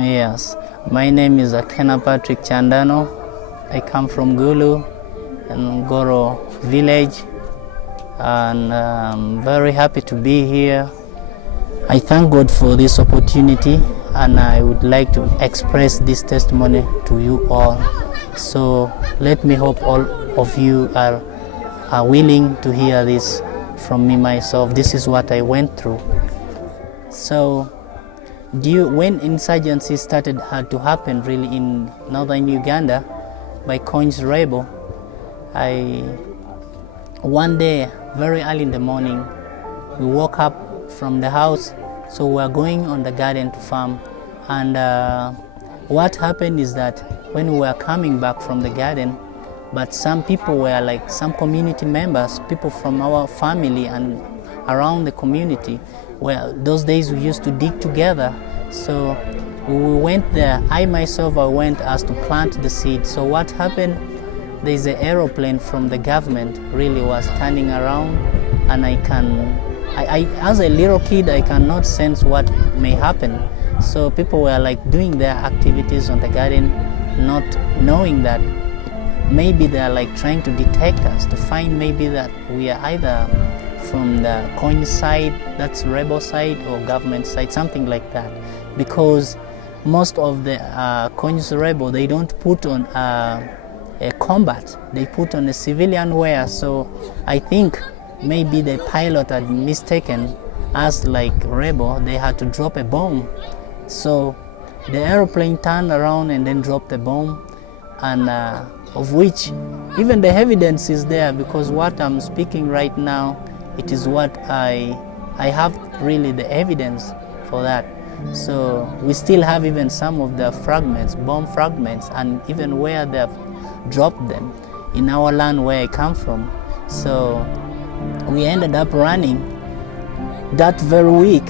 Yes, my name is Akena Candano. I come from Gulu and Goro village, and I'm very happy to be here. I thank God for this opportunity, and I would like to express this testimony to you all. So let me hope all of you are willing to hear this from me myself. This is what I went through. So when insurgency started to happen really in northern Uganda by Kony's rebel, one day very early in the morning we woke up from the house, so we were going on the garden to farm, and what happened is that when we were coming back from the garden, but some people were like some community members, people from our family and around the community, where those days we used to dig together. So we went there. I myself went as to plant the seed. So what happened, there's an aeroplane from the government really was turning around, and I as a little kid I cannot sense what may happen. So people were like doing their activities on the garden, not knowing that maybe they are like trying to detect us, to find maybe that we are either from the Kony side, that's rebel side, or government side, something like that. Because most of the Kony's rebel, they don't put on a combat, they put on a civilian wear. So I think maybe the pilot had mistaken us like rebel, they had to drop a bomb. So the aeroplane turned around and then dropped a bomb, and of which even the evidence is there, because what I'm speaking right now, it is what I have really the evidence for that. So we still have even some of the fragments, bomb fragments, and even where they have dropped them in our land where I come from. So we ended up running that very week.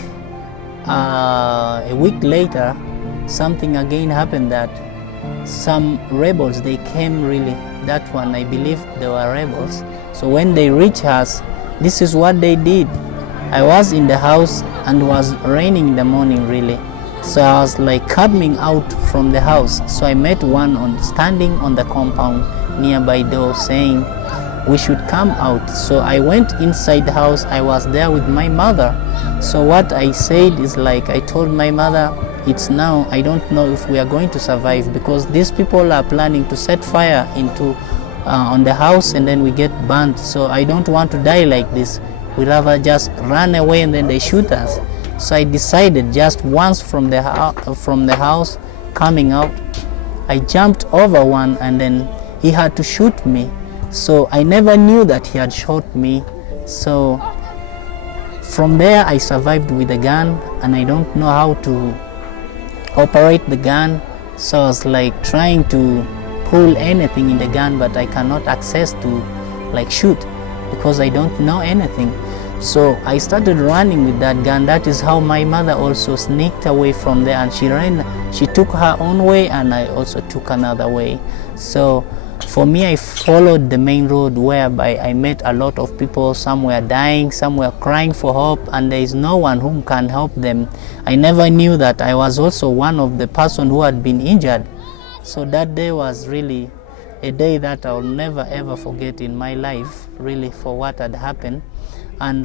A week later, something again happened, that some rebels, they came really, that one I believe they were rebels. So when they reached us, this is what they did. I was in the house and it was raining in the morning really. So I was like coming out from the house. So I met one standing on the compound nearby door saying we should come out. So I went inside the house. I was there with my mother. So what I said is like, I told my mother, it's now, I don't know if we are going to survive, because these people are planning to set fire into on the house and then we get burned. So I don't want to die like this. We rather just run away and then they shoot us. So I decided just once from the house coming out, I jumped over one and then he had to shoot me. So I never knew that he had shot me. So from there I survived with a gun, and I don't know how to operate the gun. So I was like trying to pull anything in the gun, but I cannot access to like shoot because I don't know anything. So I started running with that gun. That is how my mother also sneaked away from there, and she took her own way and I also took another way. So for me, I followed the main road, whereby I met a lot of people. Some were dying, some were crying for hope, and there is no one who can help them. I never knew that I was also one of the person who had been injured. So that day was really a day that I'll never ever forget in my life, really, for what had happened. And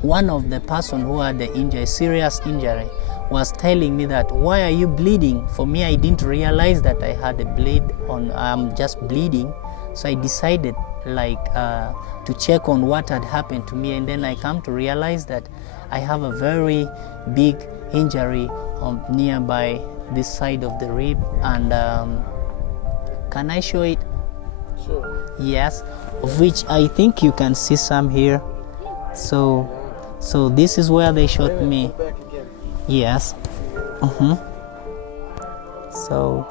one of the person who had the injury, serious injury, was telling me that, why are you bleeding? For me, I didn't realize that I had a bleed on, I'm just bleeding. So I decided like to check on what had happened to me, and then I come to realize that I have a very big injury on nearby this side of the rib. And can I show it? Sure. Yes, of which I think you can see some here. So this is where they shot me. Yes. So